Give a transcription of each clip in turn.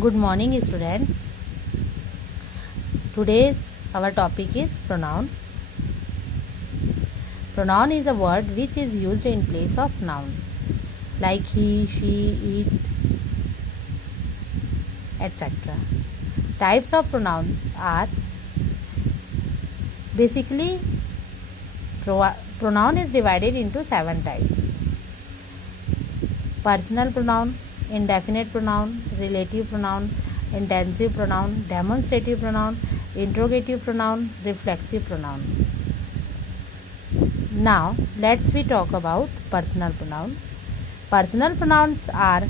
Good morning, students. Today's our topic is pronoun. Pronoun is a word which is used in place of noun, like he, she, it, etc. Types of pronouns are basically pronoun is divided into 7 types: personal pronoun, indefinite pronoun, relative pronoun, intensive pronoun, demonstrative pronoun, interrogative pronoun, reflexive pronoun. Now let's we talk about personal pronoun. Personal pronouns are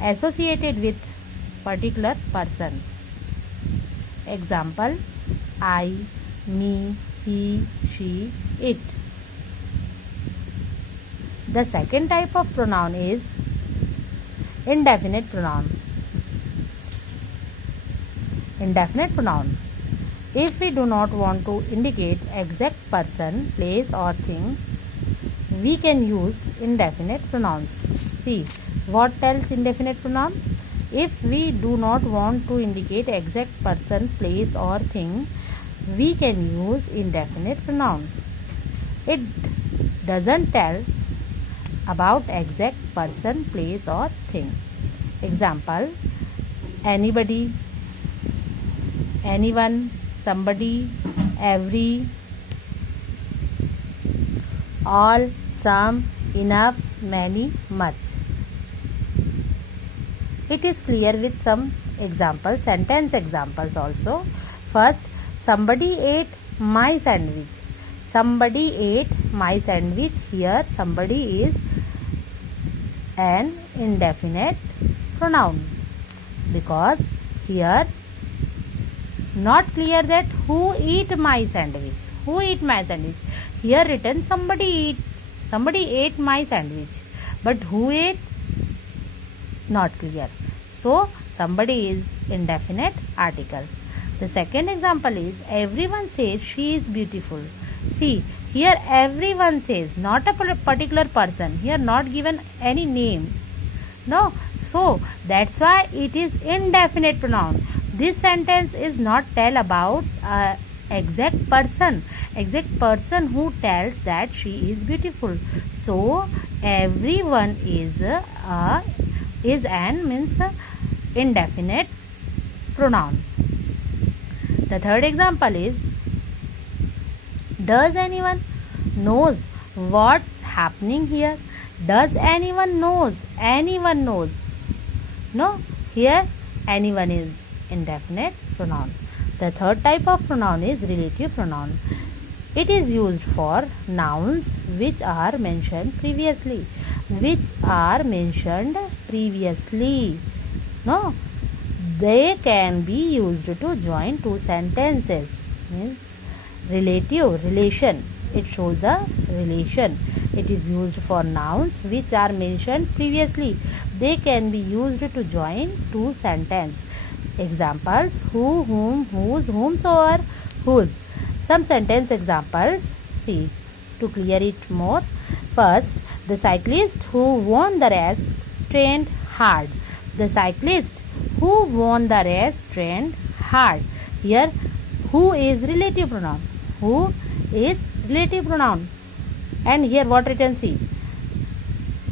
associated with particular person. Example: I, me, he, she, it. The second type of pronoun is indefinite pronoun. Indefinite pronoun. If we do not want to indicate exact person, place or thing, we can use indefinite pronouns. See, what tells indefinite pronoun? If we do not want to indicate exact person, place or thing, we can use indefinite pronoun. It doesn't tell about exact person, place or thing. Example: anybody, anyone, somebody, every, all, some, enough, many, much. It is clear with some examples, sentence examples also. First, somebody ate my sandwich. Somebody ate my sandwich. Here somebody is an indefinite pronoun because here not clear that who eat my sandwich. Who eat my sandwich? Here written somebody ate my sandwich. But who ate? Not clear. So somebody is indefinite article. The second example is everyone says she is beautiful. See, here everyone says, not a particular person. Here not given any name. No. So that's why it is indefinite pronoun. This sentence is not tell about exact person who tells that she is beautiful. So everyone is an means indefinite pronoun. The third example is does anyone knows what's happening here? Does anyone knows? Anyone knows. No, here anyone is indefinite pronoun. The third type of pronoun is relative pronoun. It is used for nouns which are mentioned previously. No, they can be used to join two sentences. Relative, relation. It shows a relation. It is used for nouns which are mentioned previously. They can be used to join two sentences. Examples: who, whom, whose, whomsoever, whose. Some sentence examples. See, to clear it more. First, the cyclist who won the race trained hard. The cyclist who won the race trained hard. Here, who is relative pronoun. Who is relative pronoun. And here what written? See,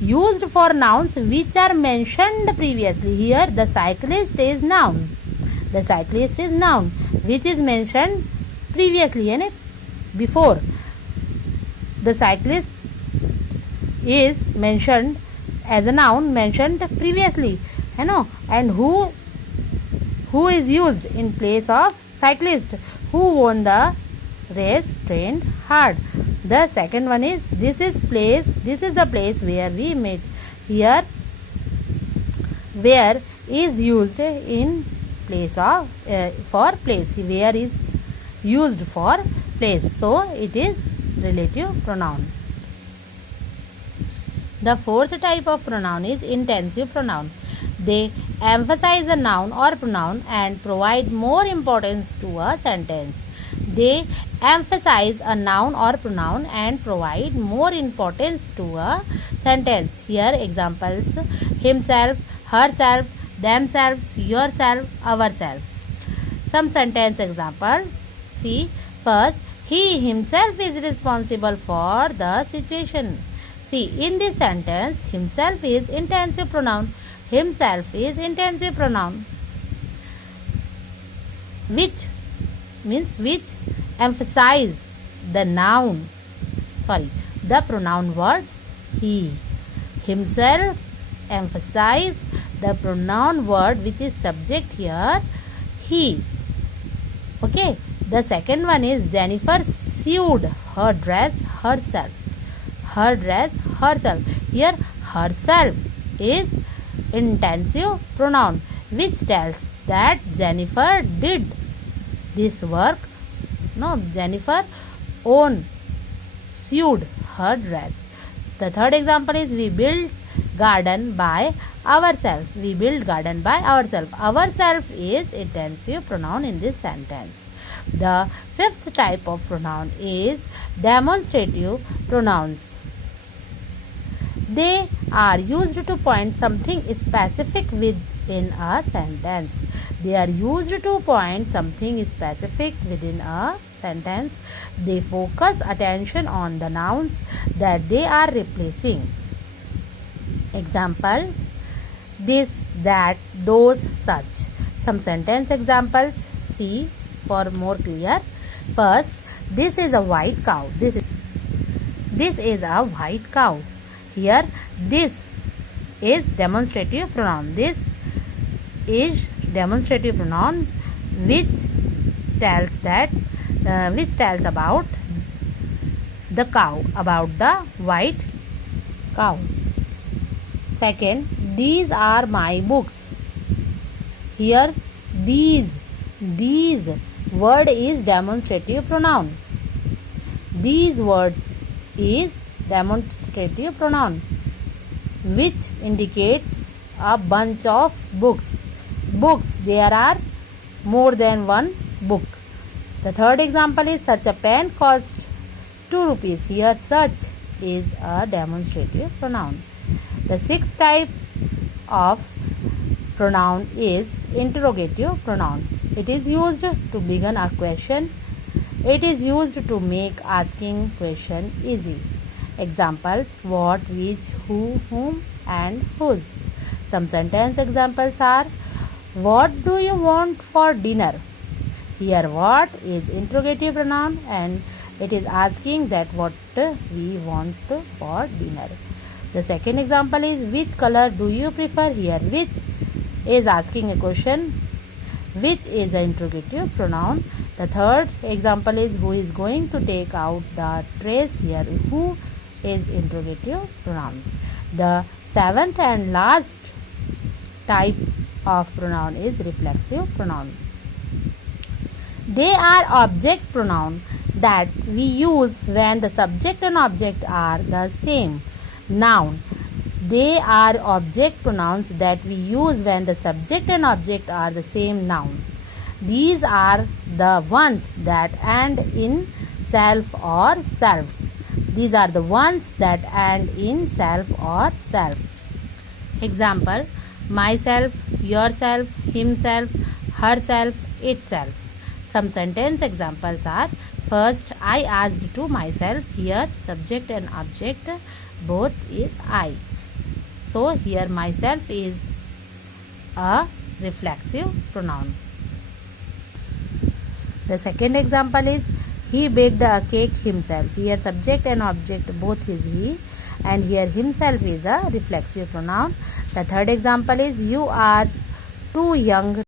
used for nouns which are mentioned previously. Here the cyclist is noun. The cyclist is noun which is mentioned previously and before. The cyclist is mentioned as a noun mentioned previously. And who is used in place of cyclist? Who won the race trained hard. The second one is this is the place where we meet. Here where is used in place of for place. Where is used for place, so it is relative pronoun. The fourth type of pronoun is intensive pronoun. They emphasize a noun or pronoun and provide more importance to a sentence. They emphasize a noun or pronoun and provide more importance to a sentence. Here examples: himself, herself, themselves, yourself, ourselves. Some sentence example. See, first, he himself is responsible for the situation. See, in this sentence, himself is intensive pronoun. Himself is intensive pronoun, which means which emphasize the noun. The pronoun word he. Himself emphasize the pronoun word which is subject here, he. Okay. The second one is Jennifer sewed her dress herself. Her dress herself. Here herself is intensive pronoun which tells that Jennifer did this work. No, Jennifer sewed her dress. The third example is we build garden by ourselves. We build garden by ourselves. Ourselves is intensive pronoun in this sentence. The fifth type of pronoun is demonstrative pronouns. They are used to point something specific within a sentence. They are used to point something specific within a sentence. They focus attention on the nouns that they are replacing. Example: this, that, those, such. Some sentence examples. See for more clear. First, this is a white cow. This is a white cow. Here, this is demonstrative pronoun. This is demonstrative pronoun which tells about the cow, about the white cow. Second, these are my books. Here, these word is demonstrative pronoun. These words is demonstrative pronoun which indicates a bunch of books. Books, there are more than one book. The third example is such a pen cost 2 rupees. Here such is a demonstrative pronoun. The sixth type of pronoun is interrogative pronoun. It is used to begin a question. It is used to make asking question easy. Examples: what, which, who, whom, and whose. Some sentence examples are: what do you want for dinner? Here what is interrogative pronoun and it is asking that what we want for dinner. The second example is which color do you prefer? Here which is asking a question. Which is the interrogative pronoun. The third example is who is going to take out the trays? Here who is interrogative pronouns. The seventh and last type of pronoun is reflexive pronoun. They are object pronoun that we use when the subject and object are the same. Noun. They are object pronouns that we use when the subject and object are the same noun. These are the ones that end in self or selves. These are the ones that end in self or self. Example: myself, yourself, himself, herself, itself. Some sentence examples are: first, I asked to myself. Here subject and object both is I. So here myself is a reflexive pronoun. The second example is he baked a cake himself. Here subject and object both is he, and here himself is a reflexive pronoun. The third example is you are too young